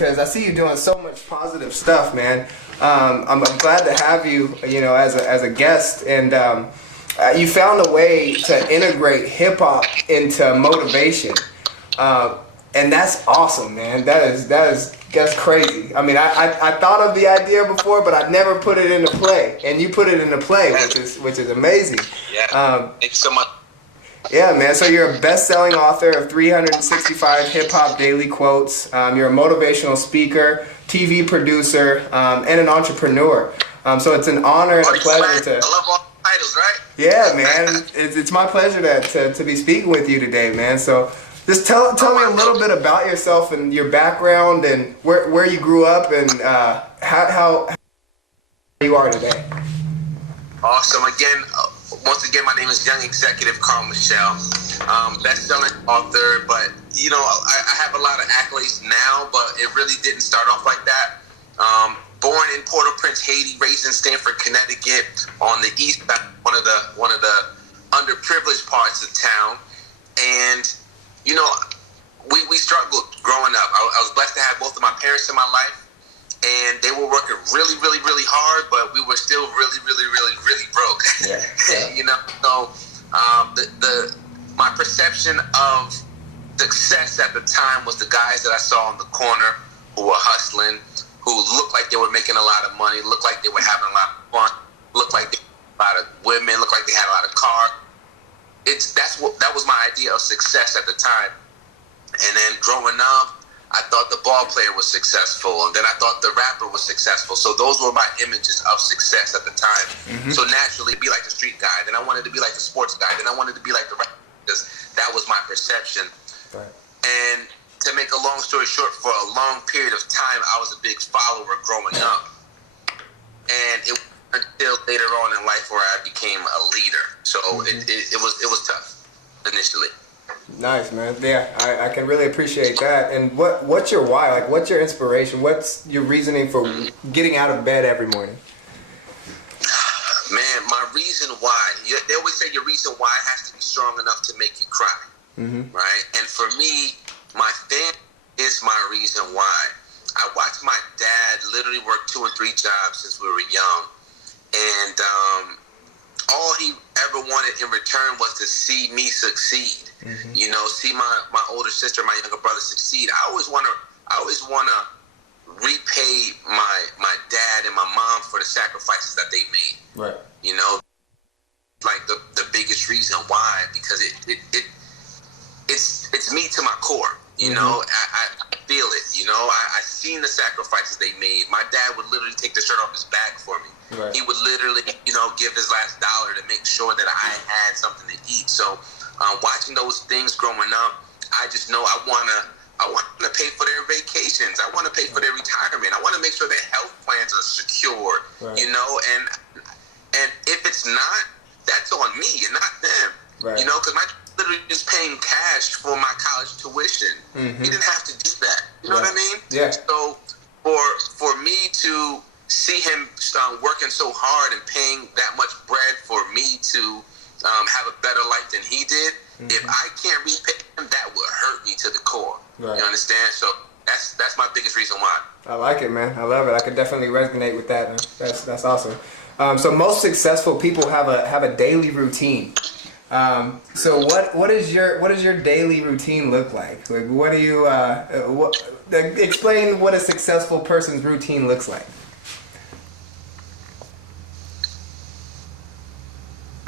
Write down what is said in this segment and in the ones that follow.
because I see you doing so much positive stuff, man. I'm glad to have you, as a guest, and you found a way to integrate hip hop into motivation, and that's awesome, man. That's crazy. I mean, I thought of the idea before, but I never put it into play, and you put it into play, which is amazing. Yeah. Thanks so much. Yeah, man. So you're a best-selling author of 365 hip-hop daily quotes. You're a motivational speaker, TV producer, and an entrepreneur. So it's an honor and a pleasure to... I love all the titles, right? Yeah, man. It's my pleasure to be speaking with you today, man. So just tell me a little bit about yourself and your background and where you grew up and how you are today. Awesome. Once again, my name is Young Executive Michel. Best-selling author, but I have a lot of accolades now, but it really didn't start off like that. Born in Port-au-Prince, Haiti, raised in Stamford, Connecticut, on the east side, one of the underprivileged parts of town, and we struggled growing up. I was blessed to have both of my parents in my life, and they were working really, really, really hard, but we were still really, really, really, really broke. Yeah. So my perception of success at the time was the guys that I saw on the corner who were hustling, who looked like they were making a lot of money, looked like they were having a lot of fun, looked like they had a lot of women, looked like they had a lot of cars. That was my idea of success at the time. And then growing up, I thought the ball player was successful, and then I thought the rapper was successful. So those were my images of success at the time. Mm-hmm. So naturally, be like the street guy. Then I wanted to be like the sports guy. Then I wanted to be like the rapper, because that was my perception. Right. And to make a long story short, for a long period of time, I was a big follower growing up. And it wasn't until later on in life where I became a leader. So it was tough initially. Nice, man. Yeah, I can really appreciate that. And what's your why? Like, what's your inspiration? What's your reasoning for getting out of bed every morning? Man, my reason why. They always say your reason why has to be strong enough to make you cry. Mm-hmm. Right? And for me, my family is my reason why. I watched my dad literally work 2 and 3 jobs since we were young. And all he ever wanted in return was to see me succeed. Mm-hmm. See my older sister, my younger brother succeed. I always want to repay my dad and my mom for the sacrifices that they made. Right. Like the biggest reason why, because it's me to my core. Mm-hmm. I feel it. I seen the sacrifices they made. My dad would literally take the shirt off his back for me. Right. He would literally, give his last dollar to make sure that I had something to eat. So, watching those things growing up, I just know I want to pay for their vacations. I want to pay for their retirement. I want to make sure their health plans are secure. Right. And if it's not, that's on me and not them. Right. Because my literally just paying cash for my college tuition. Mm-hmm. He didn't have to do that. You know what I mean? Yeah. So for me to see him working so hard and paying that much bread for me to have a better life than he did, if I can't repay him, that would hurt me to the core. Right. You understand? So that's my biggest reason why. I like it, man. I love it. I could definitely resonate with that, man. That's awesome. So most successful people have a daily routine. So what does your daily routine look like? Like, what do you explain what a successful person's routine looks like?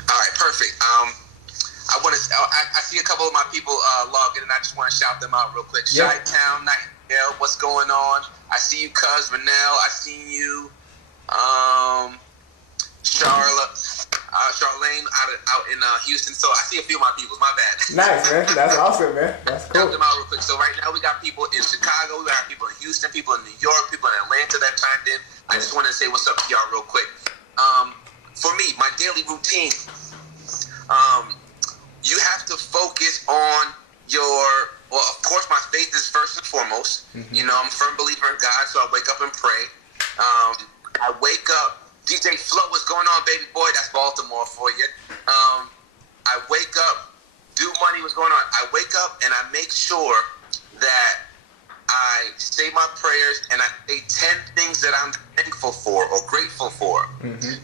All right, perfect. I see a couple of my people log in, and I just want to shout them out real quick. Yep. Chi-Town, Nightingale, what's going on? I see you, Cuz Renell. I see you, Charlene out in Houston. So I see a few of my people. My bad. Nice, man. That's awesome, man. That's cool. Shout them out real quick. So right now we got people in Chicago, we got people in Houston, people in New York, people in Atlanta that chimed in. I just wanted to say what's up to y'all real quick. For me, my daily routine, you have to focus on of course, my faith is first and foremost. Mm-hmm. I'm a firm believer in God, so I wake up and pray. I wake up, DJ Flow, what's going on, baby boy? That's Baltimore for you. I wake up, Do Money, what's going on? I wake up and I make sure that I say my prayers, and I say 10 things that I'm thankful for or grateful for.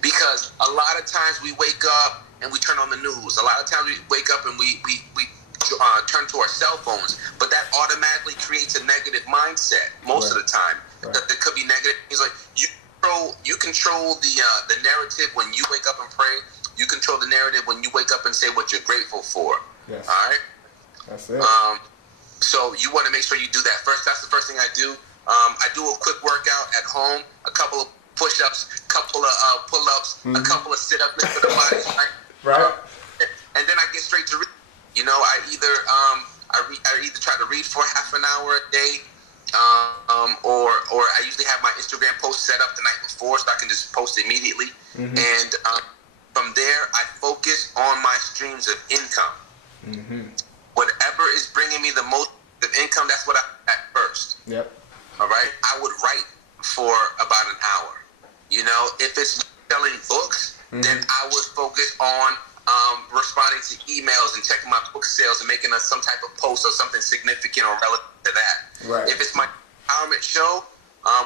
Because a lot of times we wake up and we turn on the news. A lot of times we wake up and we turn to our cell phones, but that automatically creates a negative mindset most of the time. There could be negative things like you control the narrative when you wake up and pray. You control the narrative when you wake up and say what you're grateful for. Yes. All right? That's it. So you want to make sure you do that first. That's the first thing I do. I do a quick workout at home, a couple of push-ups, a couple of pull-ups, a couple of sit-ups for the body. Right. And then I get straight to read. You know, I either try to read for half an hour a day, or I usually have my Instagram post set up the night before so I can just post immediately. And from there, I focus on my streams of income. Whatever is bringing me the most of income, that's what I at first. Yep. All right. I would write for about an hour. You know, if it's selling books, then I would focus on responding to emails and checking my book sales and making some type of post or something significant or relevant to that. Right. If it's my empowerment show,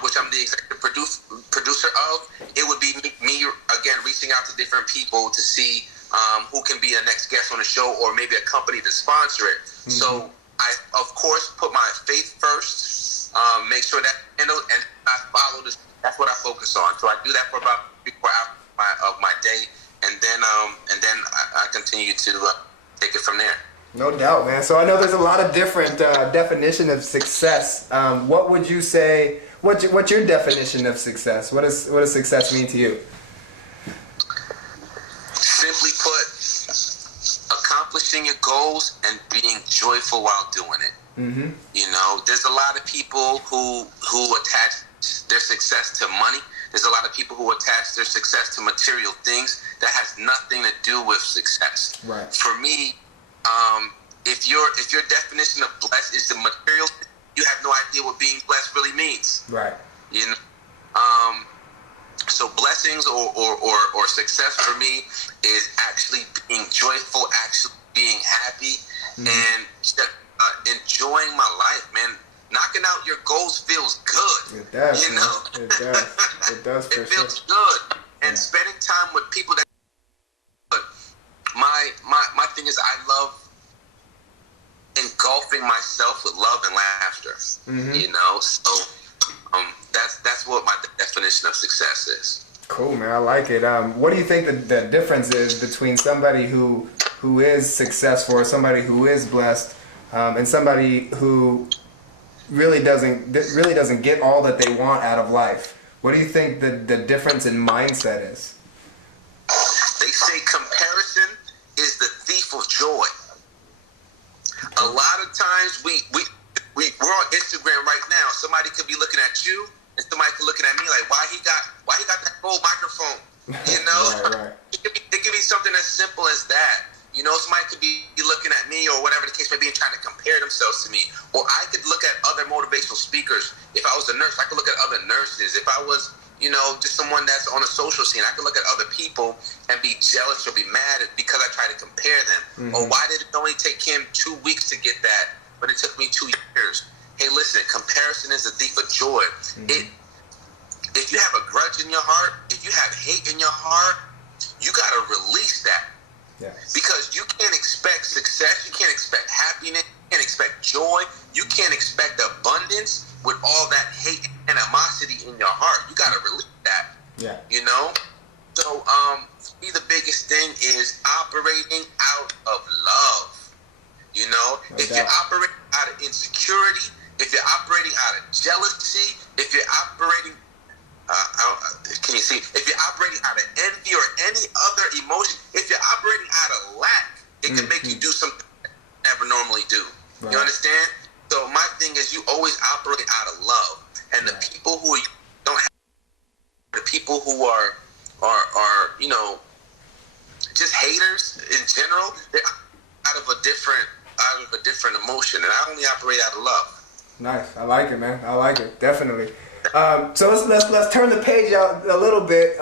which I'm the executive producer of, it would be me again reaching out to different people to see who can be a next guest on the show, or maybe a company to sponsor it. So I, of course, put my faith first, make sure that, and I follow this. That's what I focus on. So I do that for about 4 hours of my day, and then I continue to take it from there. No doubt, man. So I know there's a lot of different definition of success. What would you say? What's your definition of success? What does success mean to you? Simply put, accomplishing your goals and being joyful while doing it. You know, there's a lot of people who attach their success to money. There's a lot of people who attach their success to material things. That has nothing to do with success. Right. For me, if your definition of blessed is the material, you have no idea what being blessed really means. Right. You know. So blessings or success for me is actually being joyful, actually being happy, and just, enjoying my life, man. Knocking out your goals feels good. It does, you know. It does. It does for sure. It feels good, and spending time with people that. But my thing is, I love engulfing myself with love and laughter. You know, so that's what my definition of success is. Cool, man. I like it. What do you think the difference is between somebody who is successful, or somebody who is blessed, and somebody who really doesn't get all that they want out of life? What do you think the difference in mindset is? They say comparison is the thief of joy. A lot of times we're on Instagram right now. Somebody could be looking at you, and somebody could be looking at me like, why he got that gold microphone? You know, right. It could be something as simple as that. You know, somebody could be looking at me, or whatever the case may be, and trying to compare themselves to me. Or I could look at other motivational speakers. If I was a nurse, I could look at other nurses. If I was, you know, just someone that's on a social scene, I could look at other people and be jealous or be mad because I try to compare them. Or why did it only take him 2 weeks to get that, but it took me 2 years? Hey, listen, comparison is the thief of joy. If you have a grudge in your heart, if you have hate in your heart, you got to release that. Yes. Because you can't expect success, you can't expect happiness, you can't expect joy, you can't expect abundance with all that hate and animosity in your heart. You got to release that. Yeah. You know? So, for me, the biggest thing is operating out of love. You know? If you're operating out of insecurity, if you're operating out of jealousy, if you're operating can you see? If you're operating out of envy or any other emotion, if you're operating out of lack, it can make you do something you never normally do. Right. You understand? So my thing is, you always operate out of love, and the people who don't have, the people who are you know, just haters in general, they're out of a different emotion, and I only operate out of love. Nice. I like it, man. I like it. Definitely. So let's turn the page out a little bit.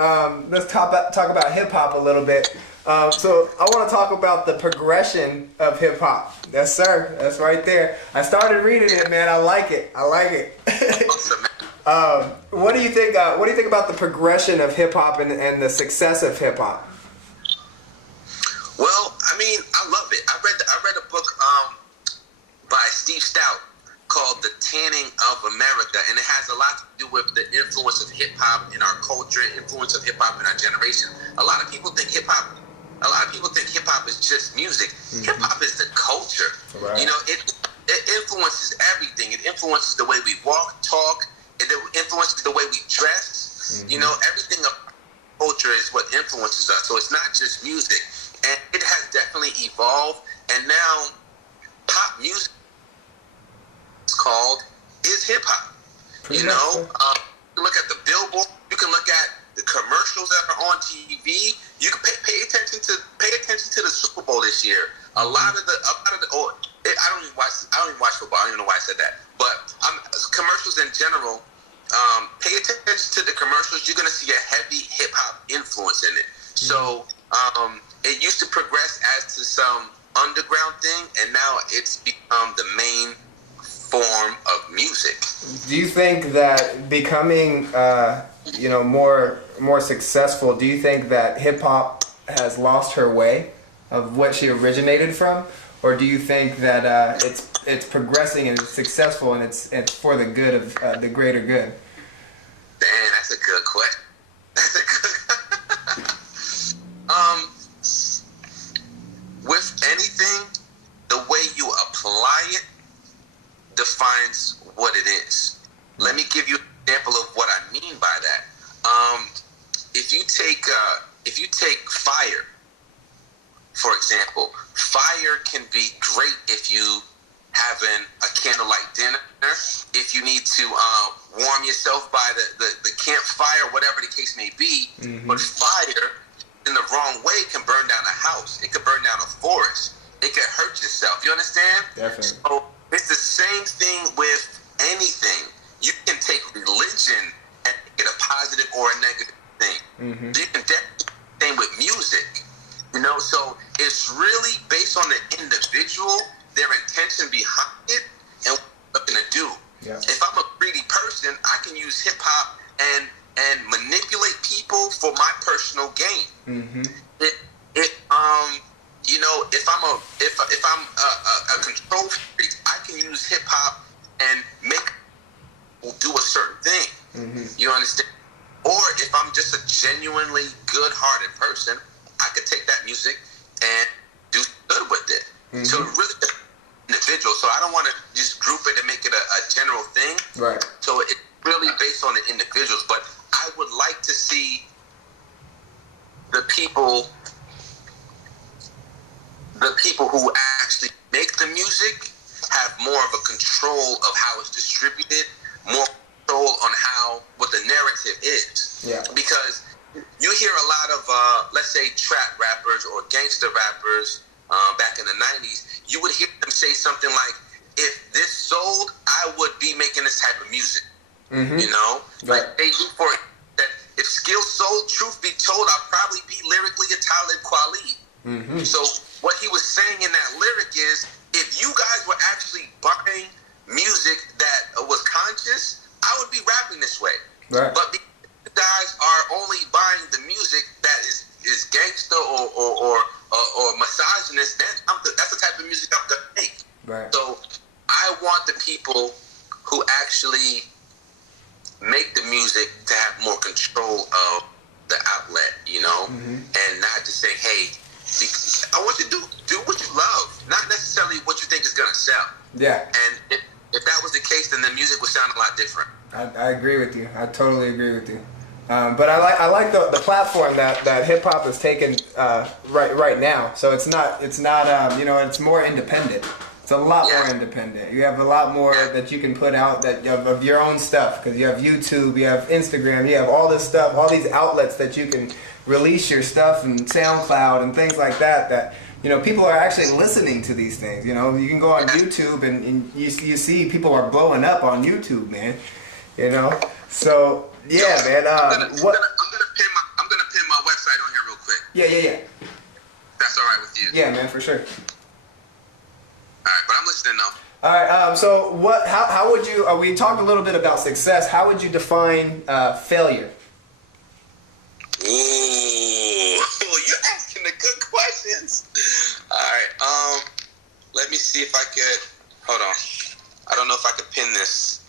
Let's talk about hip hop a little bit. So I want to talk about the progression of hip hop. Yes, sir. That's right there. I started reading it, man. I like it. I like it. Awesome, man. What do you think? What do you think about the progression of hip hop and the success of hip hop? Well, I mean, I love it. I read a book by Steve Stout called The Tanning of America, and it has a lot to do with the influence of hip hop in our culture, influence of hip hop in our generation. A lot of people think hip hop is just music. Hip hop is the culture. Right. You know, it influences everything. It influences the way we walk, talk. It influences the way we dress. You know, everything of culture is what influences us. So it's not just music, and it has definitely evolved. And now, pop music called is hip hop. You know, you can look at the billboard. You can look at the commercials that are on TV. You can pay attention to the Super Bowl this year. I don't even watch football. I don't even know why I said that. But commercials in general. Pay attention to the commercials. You're gonna see a heavy hip hop influence in it. So it used to progress as to some underground thing, and now it's become the main form of music. Do you think that becoming, more successful? Do you think that hip hop has lost her way of what she originated from, or do you think that it's progressing and it's successful and it's for the good of the greater good? Damn, that's a good question. That's a good. With anything, the way you apply it defines what it is. Let me give you an example of what I mean by that. If you take fire, for example, fire can be great if you having a candlelight dinner, if you need to warm yourself by the campfire, whatever the case may be. But fire in the wrong way can burn down a house. It could burn down a forest. It could hurt yourself. You understand? Definitely. So it's the same thing with anything. You can take religion and make it a positive or a negative thing. So you can definitely do the same with music. You know, so it's really based on the individual, their intention behind it, and what they're gonna do. Yeah. If I'm a greedy person, I can use hip hop and manipulate people for my personal gain. If I'm a control freak, I can use hip hop and make people do a certain thing. You understand? Or if I'm just a genuinely good-hearted person, I could take that music and do good with it. So it really individual. So I don't want to just group it and make it a general thing. Right. So it's really based on the individuals. But I would like to see the people who actually make the music have more of a control of how it's distributed, more control on what the narrative is. Yeah. Because you hear a lot of, let's say, trap rappers or gangster rappers back in the 90s. You would hear them say something like, if this sold, I would be making this type of music. You know? Right. Like, they do for that. If skill sold, truth be told, I'll probably be lyrically a Talib Kweli. So what he was saying in that lyric is, if you guys were actually buying music that was conscious, I would be rapping this way. Right. But because you guys are only buying the music that is gangster or misogynist, that's the type of music I'm gonna make. Right. So I want the people who actually make the music to have more control of the outlet, you know, and not just saying, hey, I want you to do what you love, not necessarily what you think is gonna sell. Yeah. And if that was the case, then the music would sound a lot different. I agree with you. I totally agree with you. But I like the platform that hip hop has taken right now. So it's not it's more independent. It's a lot more independent. You have a lot more that you can put out of your own stuff, because you have YouTube, you have Instagram, you have all this stuff, all these outlets that you can release your stuff, and SoundCloud and things like that. People are actually listening to these things. You can go on YouTube and you see people are blowing up on YouTube, man. So yeah, man. I'm gonna pin my website on here real quick. Yeah. you. Yeah, man, for sure. All right, but I'm listening now. All right. So what? How would you? We talked a little bit about success. How would you define failure? Ooh, you're asking the good questions. All right. Let me see if I could. Hold on. I don't know if I could pin this.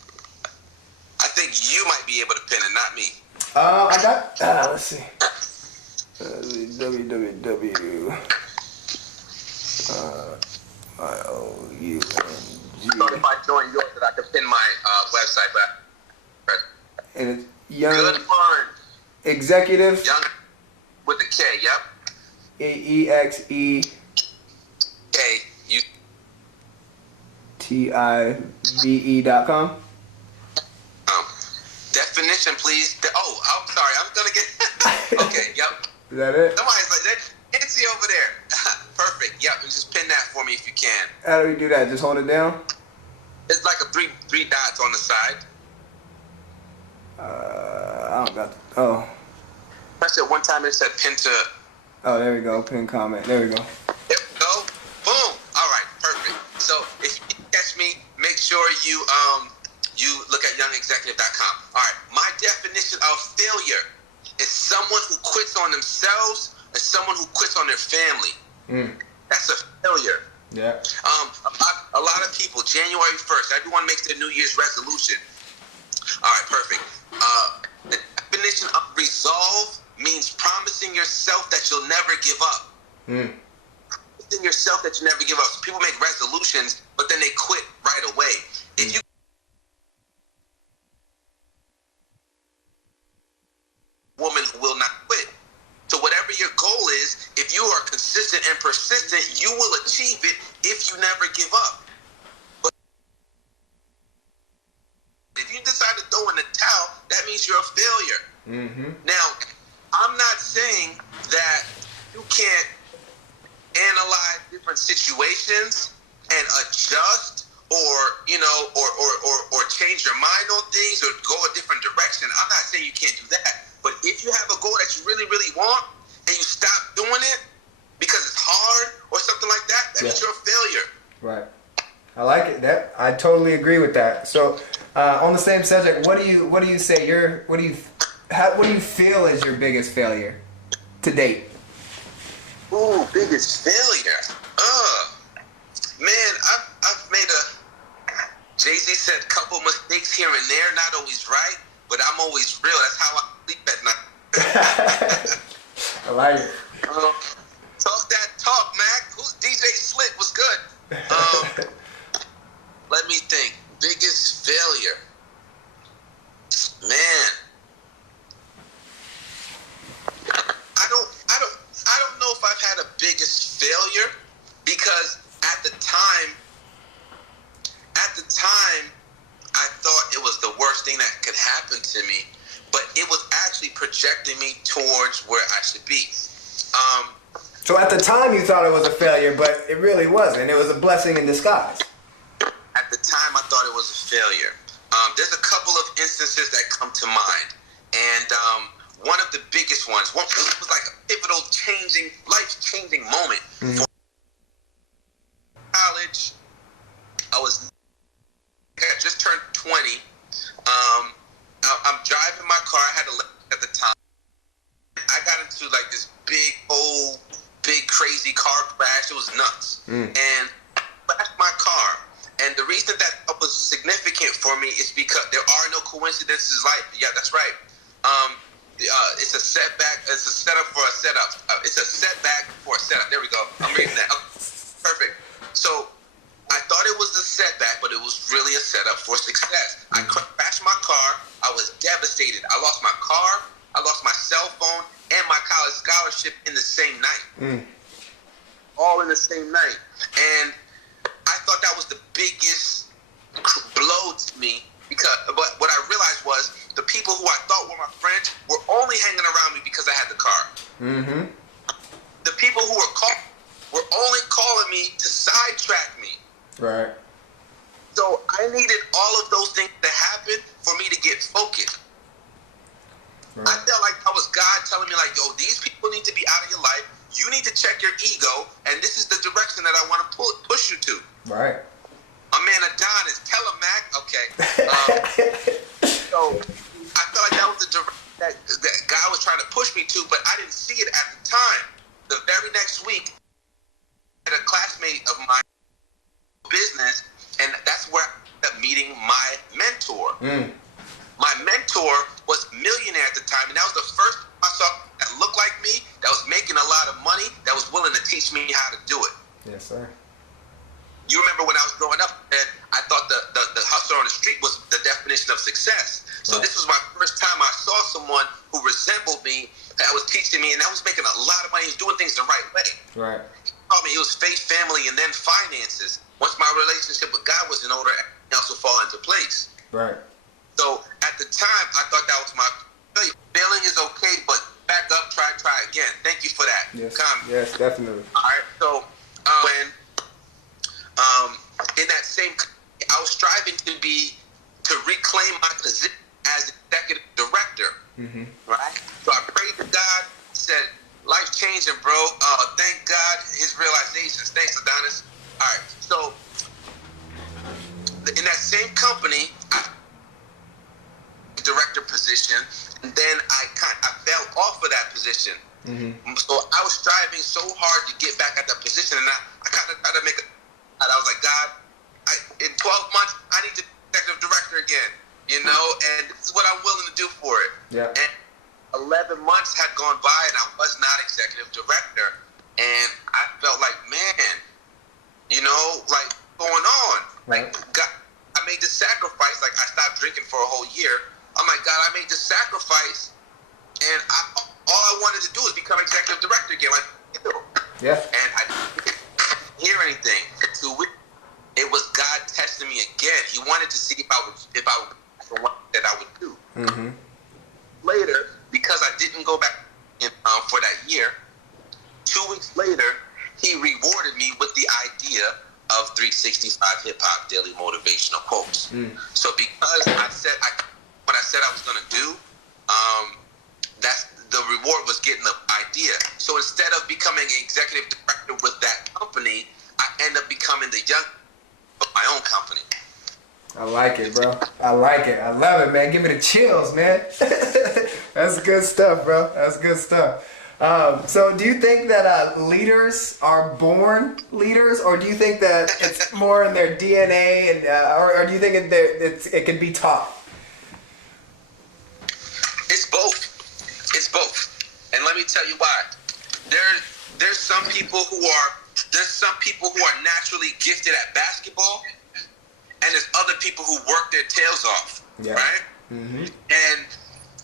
I think you might be able to pin it, not me. I got. Let's see. www. I-O-U-N-G. Thought if I join yours that I could pin my website, but And it's Young good fun. Executive. Young with the K. Yep. EXEKTIVE.com. Definition, please. I'm sorry. I'm gonna get. Okay. Yep. Is that it? Somebody's like that. Fancy over there. Perfect. Yep. And just pin that for me if you can. How do we do that? Just hold it down? It's like a three dots on the side. I don't got. Oh. Press it one time. It said pin to. Oh, there we go. Pin comment. There we go. There we go. Boom. All right. Perfect. So if you catch me, make sure you look at youngexecutive.com. All right. My definition of failure is someone who quits on themselves and someone who quits on their family. That's a failure. Yeah. A lot of people, January 1st, everyone makes their New Year's resolution. All right, perfect. The definition of resolve means promising yourself that you'll never give up. Promising yourself that you never give up. So people make resolutions, but then they quit right away. If you woman who will not quit. So whatever your goal is, if you are consistent and persistent, you will achieve it if you never give up. But if you decide to throw in the towel, that means you're a failure. Now, I'm not saying that you can't analyze different situations and adjust or change your mind on things or go a different direction. I'm not saying you can't do that. But if you have a goal that you really, really want and you stop doing it because it's hard or something like that, that means you're a failure. Right. I like it. That I totally agree with that. So, on the same subject, what do you say? What do you feel is your biggest failure to date? Ooh, biggest failure. Man, I've made Jay-Z said a couple mistakes here and there, not always right, but I'm always real. That's how I sleep at night. I like it. Talk that talk, Mac. Who's DJ Slick? What's good? Let me think. Biggest failure. Man. I don't know if I've had a biggest failure because at the time I thought it was the worst thing that could happen to me, but it was actually projecting me towards where I should be. So at the time you thought it was a failure, but it really wasn't. It was a blessing in disguise. At the time I thought it was a failure. There's a couple of instances that come to mind, and one of the biggest ones, it was like a pivotal life-changing moment. For college, I just turned 20. I'm driving my car. I had a lift at the time. I got into like this big crazy car crash. It was nuts. And I crashed my car. And the reason that was significant for me is because there are no coincidences in life. Yeah, that's right. It's a setback. It's a setup for a setup. It's a setback for a setup. There we go. I'm reading that. Perfect. So I thought it was a setback, but it was really a setup for success. I crashed my car. I was devastated. I lost my car. I lost my cell phone and my college scholarship in the same night. All in the same night. And I thought that was the biggest blow to me because but what I realized was the people who I thought were my friends were only hanging around me because I had the car. The people who were only calling me to sidetrack me. Right. So I needed all of those things to happen for me to get focused. Right. I felt like that was God telling me, like, yo, these people need to be out of your life. You need to check your ego, and this is the direction that I want to push you to. Right. My man Adonis, tell him, Mac. Okay. So I felt like that was the direction that guy was trying to push me to, but I didn't see it at the time. The very next week, I had a classmate of mine business, and that's where I ended up meeting my mentor. My mentor was a millionaire at the time, and that was the first time I saw that looked like me, that was making a lot of money, that was willing to teach me how to do it. Yes, sir. You remember when I was growing up, and I thought the hustler on the street was the definition of success. So This was my first time I saw someone who resembled me, that was teaching me, and that was making a lot of money. He was doing things the right way. Right. He taught me it was faith, family, and then finances. Once my relationship with God was in order, everything else would fall into place. Right. So at the time, I thought that was my failure. Failing is okay, but back up, try again. Thank you for that. Yes. Comment. Yes, definitely. All right. So when in that same, I was striving to reclaim my position as executive director. Right. So I prayed to God, said, "Life changing, bro. Thank God, His realizations. Thanks, Adonis." All right. So in that same company, director position, and then I fell off of that position. So I was striving so hard to get back at that position, and I kind of tried to make and I was like, God, in 12 months, I need to be executive director again, and this is what I'm willing to do for it. Yeah. And 11 months had gone by, and I was not executive director, and I felt like, man, like, what's going on? Right. Like, God, I made this sacrifice. Like, I stopped drinking for a whole year. I'm like, God, I made this sacrifice, and all I wanted to do was become executive director again. Like, Yeah. and I didn't hear anything. So it was God testing me again. He wanted to see if I would that I would do. Later, because I didn't go back for that year, 2 weeks later, He rewarded me with the idea of 365 Hip Hop Daily Motivational Quotes. So because I said what I said I was going to do, that's the reward was getting the idea. So instead of becoming an executive director with that company, I end up becoming the young of my own company. I like it, bro. I like it. I love it, man. Give me the chills, man. That's good stuff, bro. That's good stuff. So do you think that leaders are born leaders, or do you think that it's more in their DNA, and or do you think it can be taught? It's both. It's both. And let me tell you why. There's some people who are naturally gifted at basketball, and there's other people who work their tails off. Yeah. Right? And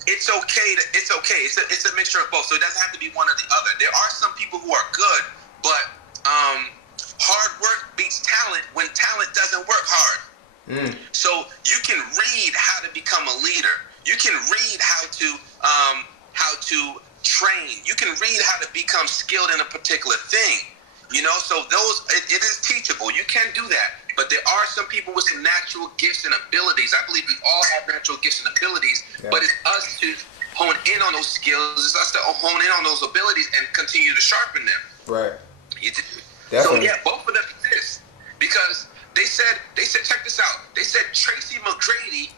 it's okay. It's a mixture of both. So it doesn't have to be one or the other. There are some people who are good, but hard work beats talent when talent doesn't work hard. So you can read how to become a leader. You can read how to train. You can read how to become skilled in a particular thing. So it is teachable. You can do that. But there are some people with some natural gifts and abilities. I believe we all have natural gifts and abilities, but it's us to hone in on those skills. It's us to hone in on those abilities and continue to sharpen them. Right. So yeah, both of them exist, because they said, check this out. They said Tracy McGrady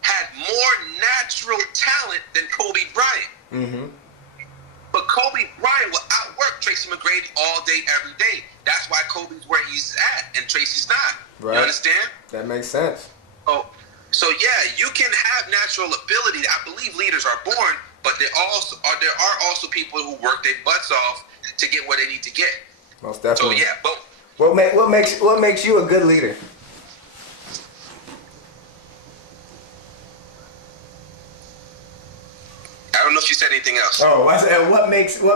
had more natural talent than Kobe Bryant. But Kobe Bryant will outwork Tracy McGrady all day, every day. That's why Kobe's where he's at and Tracy's not. Right. You understand? That makes sense. So yeah, you can have natural ability. I believe leaders are born, but there are also people who work their butts off to get what they need to get. Most definitely. So yeah, both. What makes you a good leader? I don't know if you said anything else. Oh, I said, what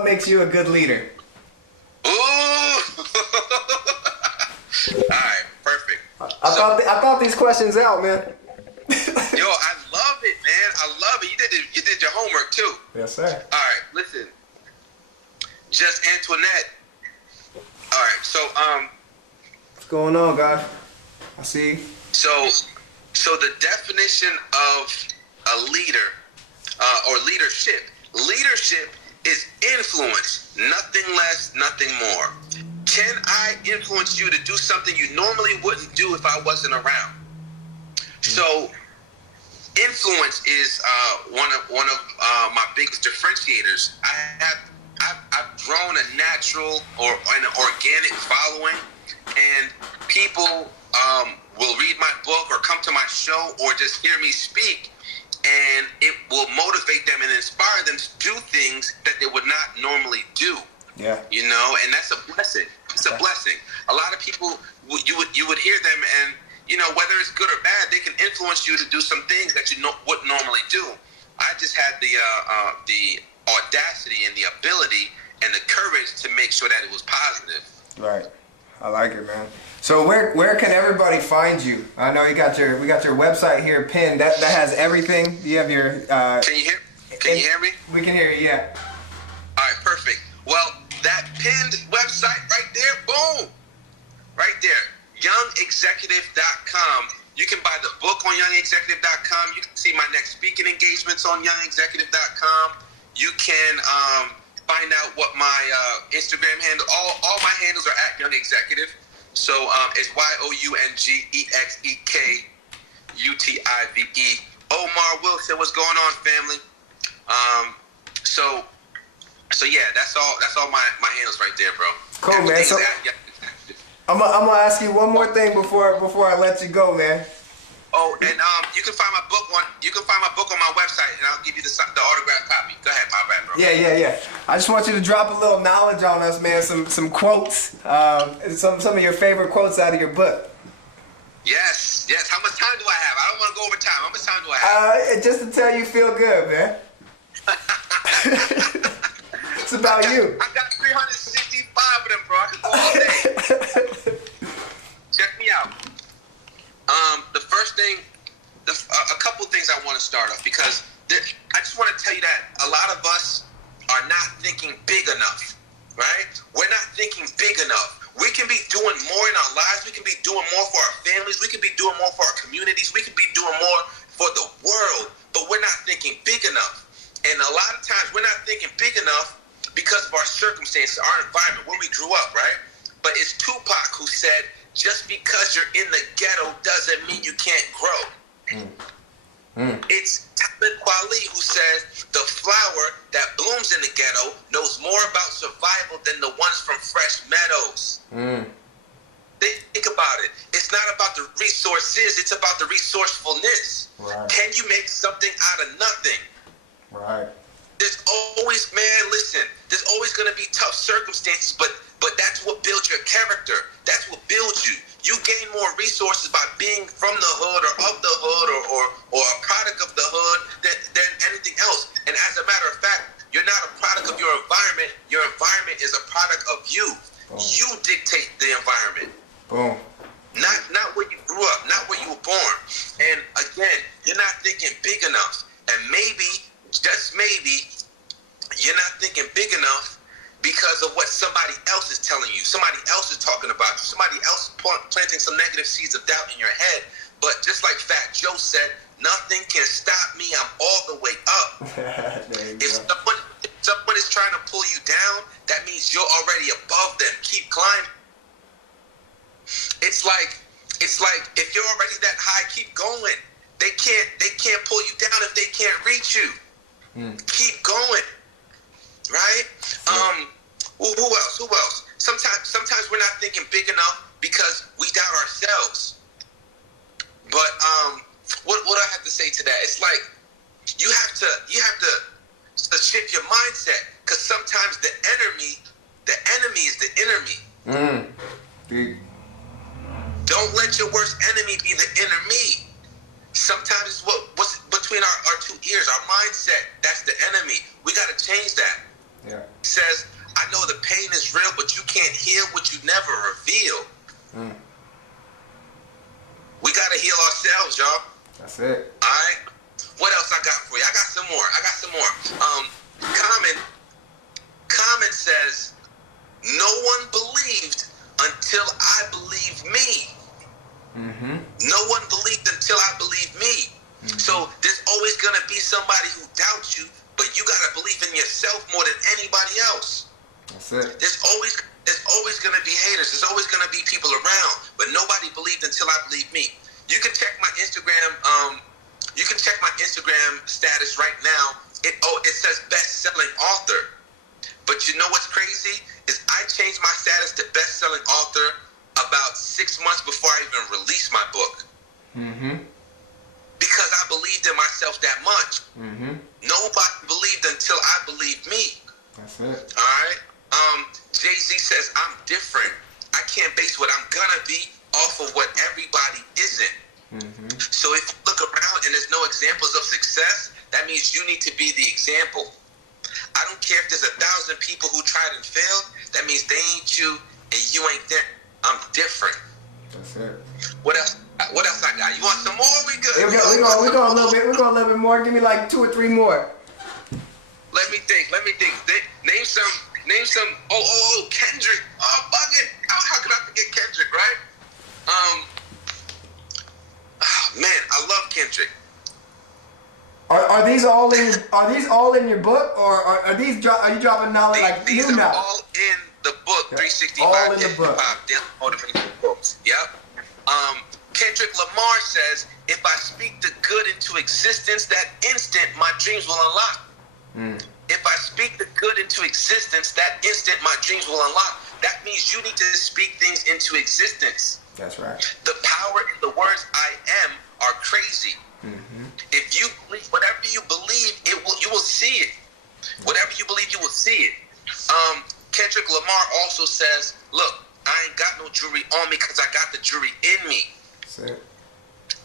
makes you a good leader? Ooh. All right, perfect. I thought these questions out, man. Yo, I love it, man. I love it. You did your homework too. Yes, sir. All right, listen. Just Antoinette. All right, so what's going on, guys? I see. So the definition of a leader or leadership is influence, nothing less, nothing more. Can I influence you to do something you normally wouldn't do if I wasn't around? So influence is one of my biggest differentiators. I've grown a natural or an organic following, and people will read my book or come to my show or just hear me speak, and it will motivate them and inspire them to do things that they would not normally do. Yeah. You know, and that's a blessing. It's a blessing. A lot of people, you would hear them, and you know, whether it's good or bad, they can influence you to do some things that you wouldn't normally do. I just had the audacity and the ability and the courage to make sure that it was positive. Right. I like it, man. So where can everybody find you? I know we got your website here pinned. That has everything. You have your Can you hear me? We can hear you, yeah. All right, perfect. Well, that pinned website right there, boom. Right there. YoungExecutive.com. You can buy the book on YoungExecutive.com. You can see my next speaking engagements on YoungExecutive.com. You can find out what my Instagram handle, all my handles are at Young Executive. So it's YOUNGEXEKUTIVE. Omar Wilson, what's going on, family? So yeah, that's all my handles right there, bro. Cool, man. So I'm gonna ask you one more thing before I let you go, man. Oh, and you can find my book on my website, and I'll give you the autographed copy. Go ahead, my bad, bro. Yeah. I just want you to drop a little knowledge on us, man. Some quotes, some of your favorite quotes out of your book. Yes. How much time do I have? I don't want to go over time. How much time do I have? Just until you feel good, man. It's about you. I got 365 of them, bro. I can go all day. Check me out. The first thing, a couple things I want to start off, because I just want to tell you that a lot of us are not thinking big enough, right? We're not thinking big enough. We can be doing more in our lives. We can be doing more for our families. We can be doing more for our communities. We can be doing more for the world, but we're not thinking big enough. And a lot of times we're not thinking big enough because of our circumstances, our environment, where we grew up, right? But it's Tupac who said, just because you're in the ghetto doesn't mean you can't grow. It's Talib Kweli who says, the flower that blooms in the ghetto knows more about survival than the ones from fresh meadows. Think about it. It's not about the resources, it's about the resourcefulness. Right. Can you make something out of nothing? Right. There's always, man, listen, there's always going to be tough circumstances, but that's what builds your character. That's what builds you. You gain more resources by being from the hood or of the hood or a product of the hood than anything else. And as a matter of fact, you're not a product of your environment. Your environment is a product of you. Boom. You dictate the environment. Boom. Not where you grew up, not where you were born. And again, you're not thinking big enough. And maybe, just maybe, you're not thinking big enough because of what somebody else is telling you. Somebody else is talking about you. Somebody else is planting some negative seeds of doubt in your head. But just like Fat Joe said, nothing can stop me. I'm all the way up. If someone is trying to pull you down, that means you're already above them. Keep climbing. It's like if you're already that high, keep going. They can't pull you down if they can't reach you. Keep going. Right? Who else? Sometimes we're not thinking big enough because we doubt ourselves. But what I have to say to that? It's like you have to shift your mindset, because sometimes the enemy is the enemy. Don't let your worst enemy be the enemy. Sometimes it's what's between our two ears, our mindset. That's the enemy. We got to change that. Yeah. He says, I know the pain is real, but you can't heal what you never reveal. We got to heal ourselves, y'all. That's it. All right? What else I got for you? I got some more. Common says, no one believed until I believed me. No one believed until I believed me. So there's always going to be somebody who doubts you, but you gotta believe in yourself more than anybody else. That's it. There's always gonna be haters. There's always gonna be people around, but nobody believed until I believed me. You can check my Instagram. You can check my Instagram status right now. It says best-selling author. But you know what's crazy is I changed my status to best-selling author about 6 months before I even released my book. Mm-hmm. Because I believed in myself that much. Mm-hmm. Nobody believed until I believed me. That's it. All right. Jay-Z says I'm different. I can't base what I'm gonna be off of what everybody isn't. Mm-hmm. So if you look around and there's no examples of success, that means you need to be the example. I don't care if there's 1,000 people who tried and failed. That means they ain't you and you ain't there. I'm different. That's it. What else? What else I got? You want some more? We good. We're going a little bit. We're going a little bit more. Give me like 2 or 3 more. Let me think. Name some. Oh, Kendrick. Oh, bugging. How could I forget Kendrick? Right? Man, I love Kendrick. Are these all in your book, or are you dropping knowledge these new are now? all in the book. 365 all in the book. Daily Motivation Books. Yep. Kendrick Lamar says, "If I speak the good into existence, that instant my dreams will unlock." If I speak the good into existence, that instant my dreams will unlock. That means you need to speak things into existence. That's right. The power in the words "I am" are crazy. Mm-hmm. If you believe, whatever you believe, you will see it. Whatever you believe, you will see it. Kendrick Lamar also says, "Look, I ain't got no jewelry on me because I got the jewelry in me." That's it.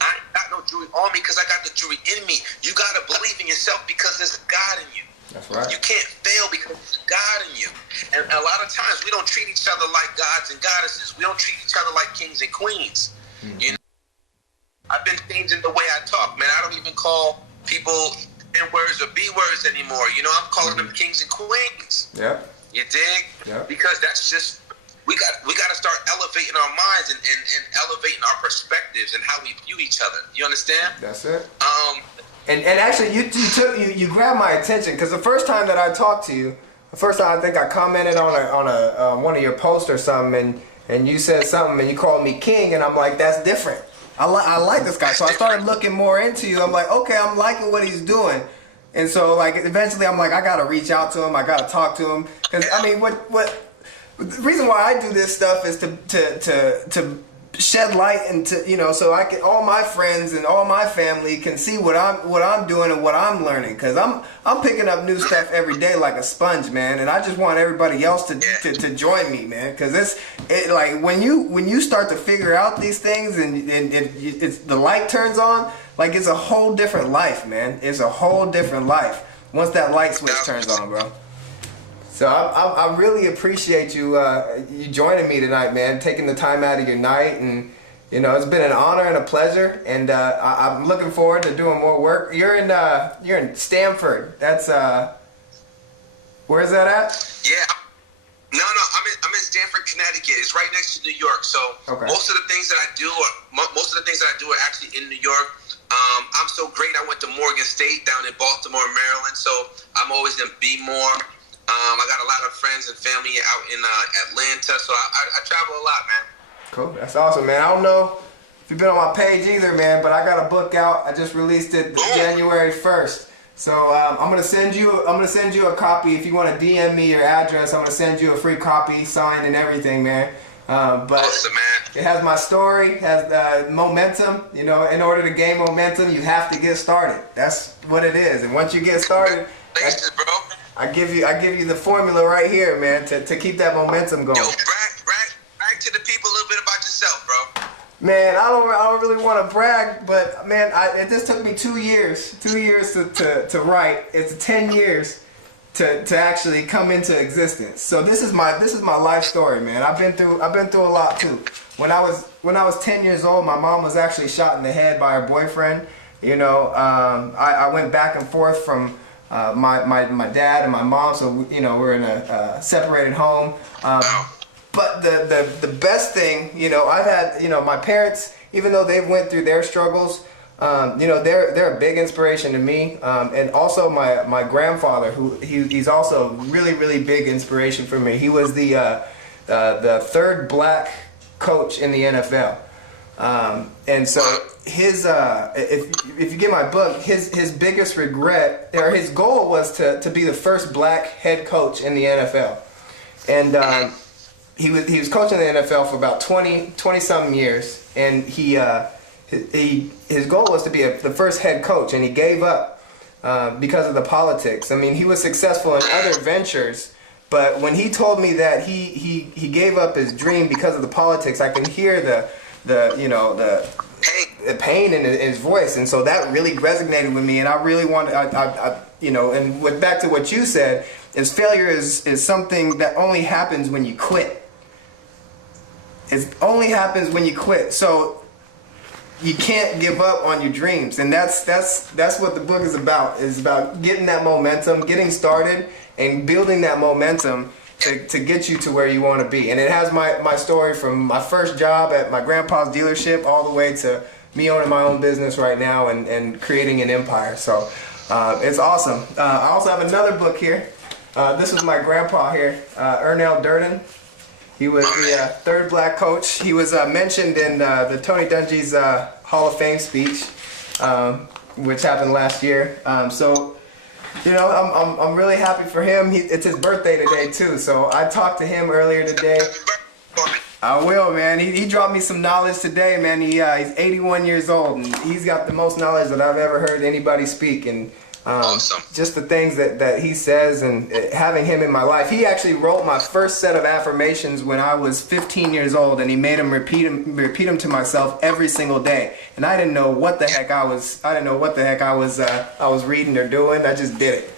I ain't got no jewelry on me because I got the jewelry in me. You gotta believe in yourself because there's a God in you. That's right. You can't fail because there's a God in you. And a lot of times we don't treat each other like gods and goddesses. We don't treat each other like kings and queens. Mm-hmm. You know, I've been changing the way I talk, man. I don't even call people N-words or B-words anymore. You know, I'm calling them kings and queens. Yeah. You dig? Yeah. Because that's just, we got to start elevating our minds and elevating our perspectives and how we view each other. You understand? That's it. And actually, you grabbed my attention because the first time that I talked to you, the first time I think I commented on one of your posts or something, and you said something and you called me king, and I'm like, that's different. I like this guy, so I started looking more into you. I'm like, okay, I'm liking what he's doing, and so like eventually I'm like, I gotta reach out to him, I gotta talk to him, because I mean, what the reason why I do this stuff is to shed light into, you know, so I can, all my friends and all my family can see what I'm doing and what I'm learning, because I'm picking up new stuff every day like a sponge, man, and I just want everybody else to join me, man, because it's like when you start to figure out these things and it's the light turns on, like it's a whole different life, man. It's a whole different life once that light switch turns on, bro. So I really appreciate you joining me tonight, man. Taking the time out of your night, and you know it's been an honor and a pleasure. And I'm looking forward to doing more work. You're in Stamford. That's where's that at? Yeah, no, I'm in Stamford, Connecticut. It's right next to New York. So okay. Most of the things that I do are actually in New York. I'm so great. I went to Morgan State down in Baltimore, Maryland. So I'm always in B-more. I got a lot of friends and family out in Atlanta, so I travel a lot, man. Cool, that's awesome, man. I don't know if you've been on my page either, man, but I got a book out. I just released it January 1st. So I'm gonna send you a copy. If you want to DM me your address, I'm gonna send you a free copy, signed and everything, man. But awesome, man. It has my story, has momentum. You know, in order to gain momentum, you have to get started. That's what it is. And once you get started, thanks, bro. I give you the formula right here, man, to keep that momentum going. Yo, brag to the people a little bit about yourself, bro. Man, I don't really want to brag, but man, it just took me 2 years to write. It's 10 years to actually come into existence. So this is my life story, man. I've been through a lot too. When I was 10 years old, my mom was actually shot in the head by her boyfriend. You know, I went back and forth from my dad and my mom, so you know we're in a separated home. But the best thing, you know, I've had, you know, my parents, even though they've went through their struggles, they're a big inspiration to me, and also my grandfather, who he's also a really really big inspiration for me. He was the third black coach in the NFL, and so his if you get my book, his biggest regret or his goal was to be the first black head coach in the NFL, and he was coaching the NFL for about 20 something years, and his goal was to be the first head coach, and he gave up because of the politics. I mean, he was successful in other ventures, but when he told me that he gave up his dream because of the politics, I can hear the pain in his voice, and so that really resonated with me. And I really wanted, and back to what you said, is failure is something that only happens when you quit. It only happens when you quit. So you can't give up on your dreams, and that's what the book is about. Is about getting that momentum, getting started, and building that momentum to get you to where you want to be. And it has my story from my first job at my grandpa's dealership all the way to me owning my own business right now and creating an empire. So it's awesome. I also have another book here. This was my grandpa here, Ernell Durden. He was the third black coach. He was mentioned in the Tony Dungy's Hall of Fame speech, which happened last year. So, I'm really happy for him. It's his birthday today too. So I talked to him earlier today. I will, man. He dropped me some knowledge today, man. He's 81 years old, and he's got the most knowledge that I've ever heard anybody speak. And awesome. Just the things that he says, and having him in my life. He actually wrote my first set of affirmations when I was 15 years old, and he made them repeat them to myself every single day. And I didn't know what the heck I was reading or doing. I just did it,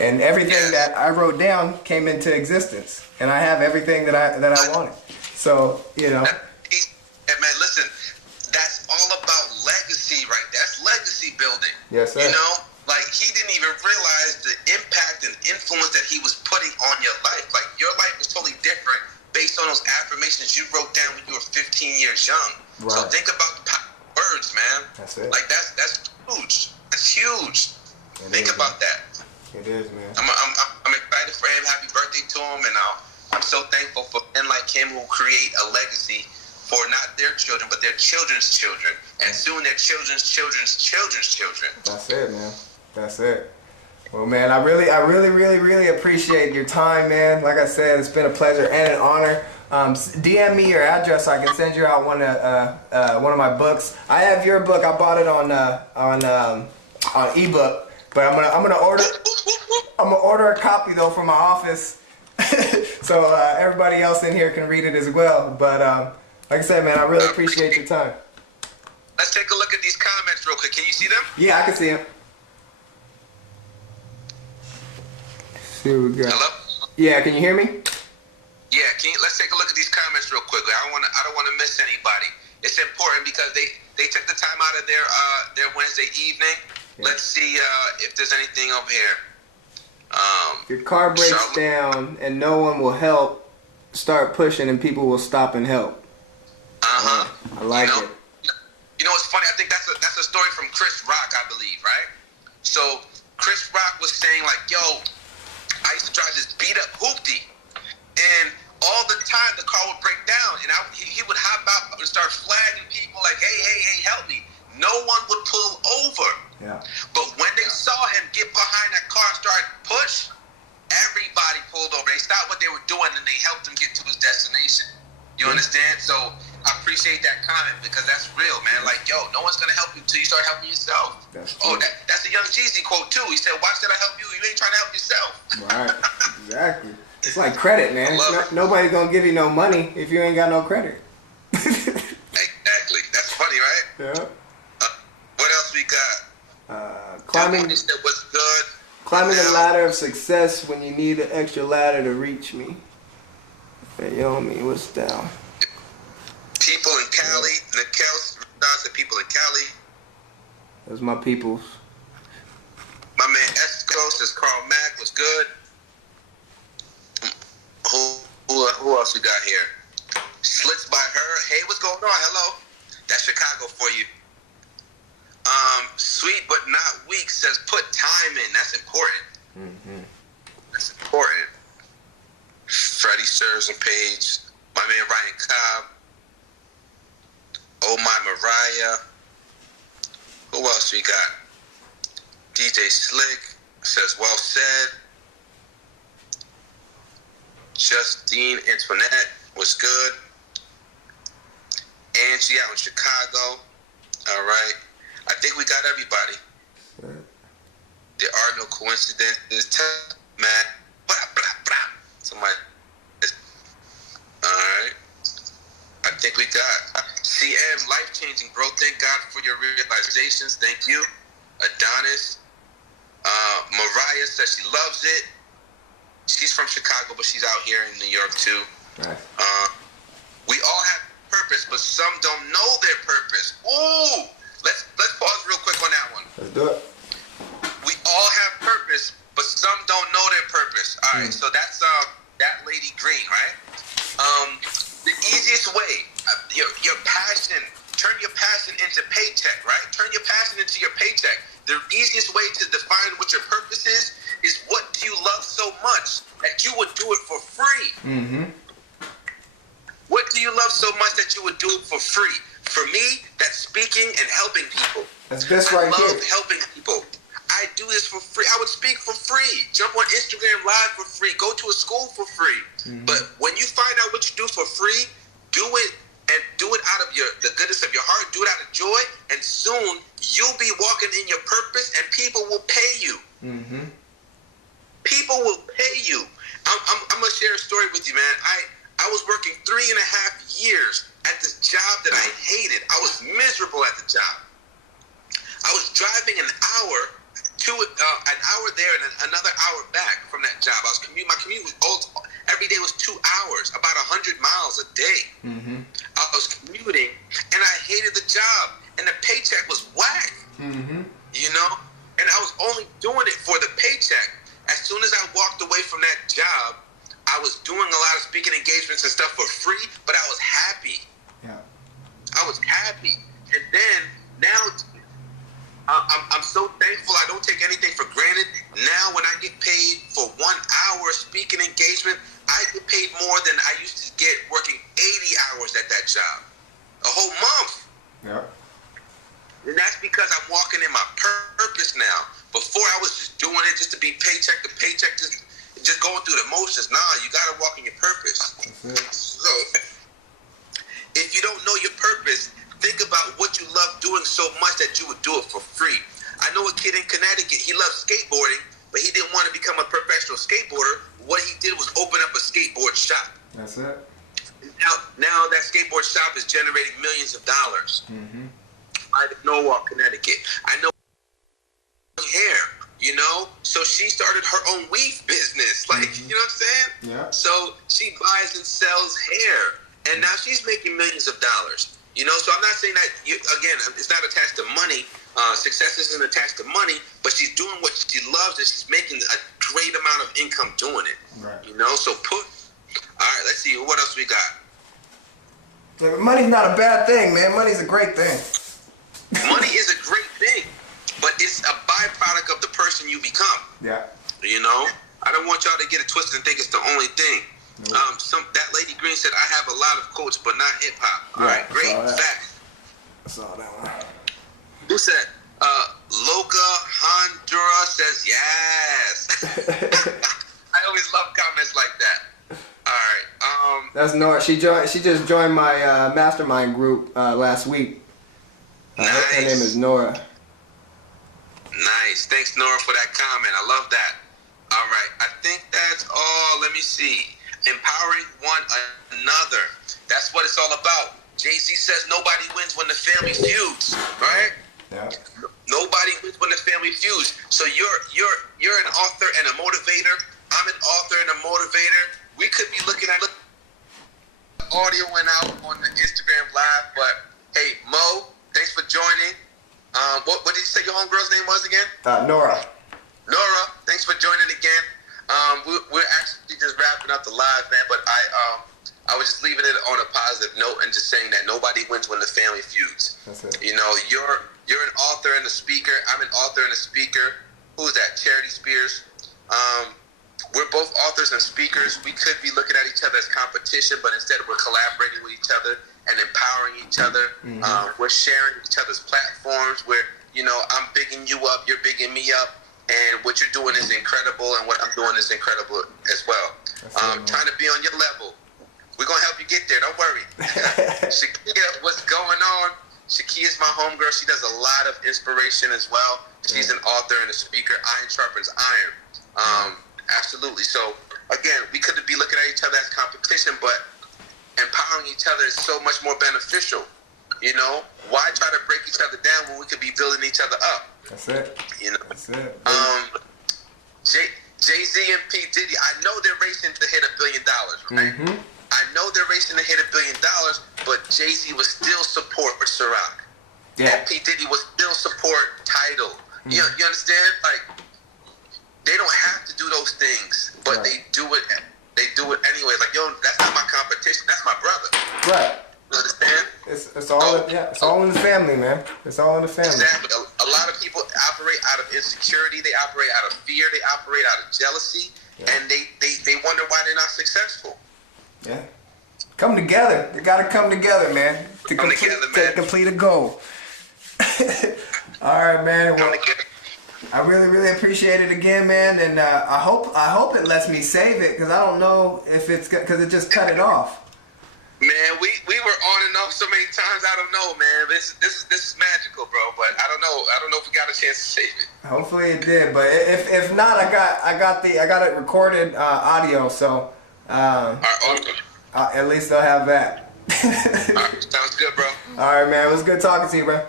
and everything that I wrote down came into existence. And I have everything that I wanted. So man, listen, that's all about legacy, right? That's legacy building. Yes, sir. Like, he didn't even realize the impact and influence that he was putting on your life. Like, your life was totally different based on those affirmations you wrote down when you were 15 years young. Right. So think about the power of words, man. That's it. Like, that's huge. That's huge. Think about that. It is, man. I'm excited for him. Happy birthday to him, and I'm so thankful for men like him who create a legacy for not their children, but their children's children, and soon their children's children's children's children. That's it, man. That's it. Well, man, I really appreciate your time, man. Like I said, it's been a pleasure and an honor. DM me your address so I can send you out one of my books. I have your book. I bought it on ebook, but I'm gonna order a copy though for my office, so everybody else in here can read it as well. But like I said, man, I really appreciate your time. Let's take a look at these comments real quick. Can you see them? Yeah, I can see them. See what we got. Hello? Yeah, can you hear me? Yeah, let's take a look at these comments real quickly. I don't want to miss anybody. It's important because they took the time out of their Wednesday evening. Yeah. Let's see if there's anything over here. Your car breaks down and no one will help. Start pushing and people will stop and help. I like it. You know what's funny? I think that's a story from Chris Rock, I believe, right? So Chris Rock was saying like, yo, I used to drive this beat up hoopty, and all the time the car would break down, and he would hop out and start flagging people like, hey, help me. No one would pull over. Yeah. But when they saw him get behind that car and start push, everybody pulled over. They stopped what they were doing and they helped him get to his destination. You understand? So I appreciate that comment because that's real, man. Like, yo, no one's gonna help you until you start helping yourself. That's a Young Jeezy quote too. He said, "Why should I help you? You ain't trying to help yourself." Right. Exactly. It's like credit, man. Nobody's gonna give you no money if you ain't got no credit. Exactly. That's funny, right? Yeah. What else we got? Climbing. That was good. Climbing the ladder of success when you need an extra ladder to reach me. Hey, yo, me, what's down? People in Cali, Nikel, to people in Cali. Those my peoples. My man Esco says Carl Mack was good. Who else we got here? Slits by her. Hey, what's going on? Hello. That's Chicago for you. Sweet but not weak says put time in. That's important. Mm-hmm. That's important. Freddie serves on page. My man Ryan Cobb. Oh my Mariah. Who else we got? DJ Slick says well said. Justine Antoinette was good. Angie out in Chicago. All right. I think we got everybody. Right. There are no coincidences. Man. Blah, blah, blah. Somebody. All right. I think we got CM, life-changing, bro. Thank God for your realizations. Thank you. Adonis. Mariah says she loves it. She's from Chicago, but she's out here in New York too. Right. We all have purpose, but some don't know their purpose. Ooh! Let's pause real quick on that one. Let's do it. We all have purpose, but some don't know their purpose. All right, so that's that lady Green, right? The easiest way, your passion, turn your passion into paycheck, right? Turn your passion into your paycheck. The easiest way to define what your purpose is what do you love so much that you would do it for free? Mm-hmm. What do you love so much that you would do it for free? For me, that's speaking and helping people. That's best right I here. love helping people. I do this for free. I would speak for free. Jump on Instagram Live for free. Go to a school for free. Mm-hmm. But when you find out what you do for free, do it and do it out of the goodness of your heart. Do it out of joy, and soon you'll be walking in your purpose, and people will pay you. Mm-hmm. People will pay you. I'm gonna share a story with you, man. I was working 3.5 years at this job that I hated. I was miserable at the job. I was driving an hour there and another hour back from that job. My commute was every day was 2 hours, about 100 miles a day. Mm-hmm. I was commuting, and I hated the job, and the paycheck was whack. Mm-hmm. You know, and I was only doing it for the paycheck. As soon as I walked away from that job, I was doing a lot of speaking engagements and stuff for free, but I was happy. Yeah. I was happy. And then now I'm so thankful. I don't take anything for granted. Now when I get paid for 1 hour speaking engagement, I get paid more than I used to get working 80 hours at that job. A whole month. Yeah. And that's because I'm walking in my purpose now. Before I was just doing it just to be paycheck to paycheck, just going through the motions. Nah, you got to walk in your purpose. So if you don't know your purpose, think about what you love doing so much that you would do it for free. I know a kid in Connecticut, he loves skateboarding, but he didn't want to become a professional skateboarder. What he did was open up a skateboard shop. That's it. Now that skateboard shop is generating millions of dollars. Mm-hmm. I know Connecticut. I know hair, you know? So she started her own weave business. Like, you know what I'm saying? Yeah. So she buys and sells hair. And now she's making millions of dollars. You know, so I'm not saying that, again, it's not attached to money. Success isn't attached to money, but she's doing what she loves and she's making a great amount of income doing it. Right. You know, so all right, let's see, what else we got? Yeah, money's not a bad thing, man. Money's a great thing. Money is a great thing, but it's a byproduct of the person you become. Yeah. You know, I don't want y'all to get it twisted and think it's the only thing. Nope. That lady Green said, I have a lot of quotes, but not hip hop. All right, great. Fact. I saw that one. Who said? Loca Honduras says yes. I always love comments like that. All right. That's Nora. She just joined my mastermind group last week. Nice. Her name is Nora. Nice. Thanks, Nora, for that comment. I love that. All right. I think that's all. Let me see. Empowering one another. That's what it's all about. Jay-Z says nobody wins when the family feuds, right? Yeah. Nobody wins when the family feuds. So you're an author and a motivator. I'm an author and a motivator. We could be looking at the audio went out on the Instagram Live, but hey, Mo, thanks for joining. What did you say your homegirl's name was again? Nora. Nora, thanks for joining again. We're actually just wrapping up the live, man. But I was just leaving it on a positive note and just saying that nobody wins when the family feuds. That's it. You know, You're an author and a speaker. I'm an author and a speaker. Who's that? Charity Spears. We're both authors and speakers. We could be looking at each other as competition, but instead we're collaborating with each other and empowering each other. We're sharing each other's platforms. I'm bigging you up, you're bigging me up, and what you're doing is incredible, and what I'm doing is incredible as well. Trying to be on your level. We're going to help you get there. Don't worry. Shakia, what's going on? Shakia is my homegirl. She does a lot of inspiration as well. She's an author and a speaker. Iron sharpens iron. Absolutely. So, again, we could be looking at each other as competition, but empowering each other is so much more beneficial. Why try to break each other down when we could be building each other up? That's it. That's it. Jay-Z and P. Diddy, I know they're racing to hit $1 billion, right? I know they're racing to hit $1 billion, but Jay-Z was still support for Ciroc. Yeah. And P. Diddy was still support Tidal. You understand? Like, they don't have to do those things, but they do it. They do it anyway. Like, that's not my competition. That's my brother. Right. You understand? It's all in the family, man. It's all in the family. Exactly. A lot of people operate out of insecurity. They operate out of fear. They operate out of jealousy, and they wonder why they're not successful. Yeah. Come together. They gotta come together, man. To complete a goal. All right, man. Well, I really, really appreciate it again, man. And I hope it lets me save it, because I don't know if it's because it just cut it off. Man, we were on and off so many times. I don't know, man. This is magical, bro. But I don't know if we got a chance to save it. Hopefully it did. But if not, I got it recorded audio. So at least they'll have that. All right, sounds good, bro. All right, man. It was good talking to you, bro.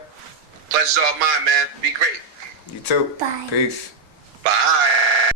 Pleasure's all mine, man. Be great. You too. Bye. Peace. Bye.